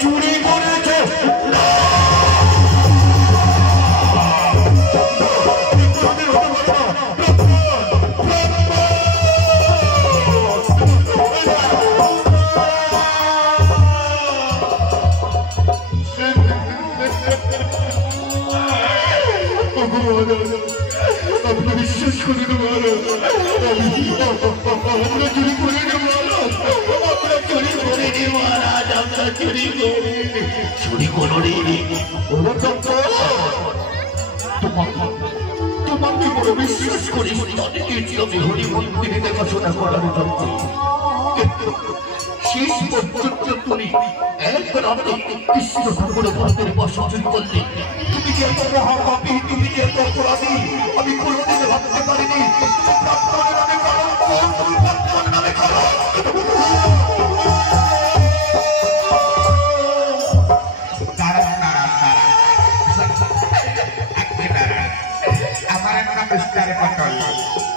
চুরি করেছে আপনি বিশ্বাস করে আমরা চুরি করিনি মহারাজ, আমরা চুরি করিনি মহারাজ, আমরা চুরি করিনি, চুরি করিনি। তোমাকে বড় বিশ্বাস করি, আমি হরি মন্দিরে দেখাশোনা করার জন্য, শেষ পর্যন্ত তুমি এক রাতে কৃষ্ণ ঠাকুরের ভক্তের বসবাস করলে। তুমি যে এত মহাপাপী, তুমি যে এত অপরাধী, আমি কোনোদিন ভাবতে পারিনি।